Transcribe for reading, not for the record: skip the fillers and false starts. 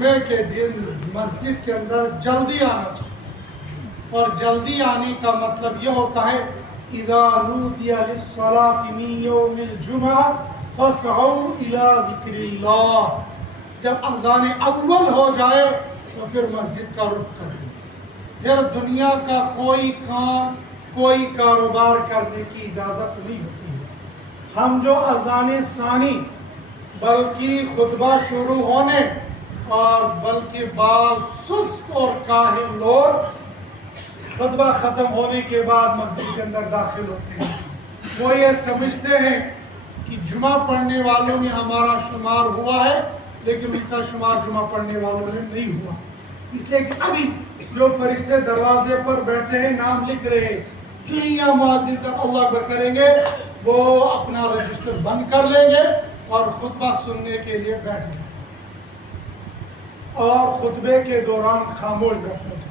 جمعے کے دن مسجد کے اندر جلدی آنا چاہیے، اور جلدی آنے کا مطلب یہ ہوتا ہے اذا نودی للصلاة من یوم الجمعہ فاسعوا الى ذکر اللہ، جب اذان اول ہو جائے تو پھر مسجد کا رخ کریں، پھر دنیا کا کوئی کام کوئی کاروبار کرنے کی اجازت نہیں ہوتی ہے۔ ہم جو اذان ثانی بلکہ خطبہ شروع ہونے اور بلکہ بعض سست اور کاہل لوگ خطبہ ختم ہونے کے بعد مسجد کے اندر داخل ہوتے ہیں، وہ یہ سمجھتے ہیں کہ جمعہ پڑھنے والوں میں ہمارا شمار ہوا ہے، لیکن ان کا شمار جمعہ پڑھنے والوں میں نہیں ہوا، اس لیے کہ ابھی جو فرشتے دروازے پر بیٹھے ہیں نام لکھ رہے ہیں، جو ہی یہاں مؤذن صاحب اللہ اکبر کریں گے وہ اپنا رجسٹر بند کر لیں گے اور خطبہ سننے کے لیے بیٹھ جائیں اور خطبے کے دوران خاموش بیٹھنا چاہیے۔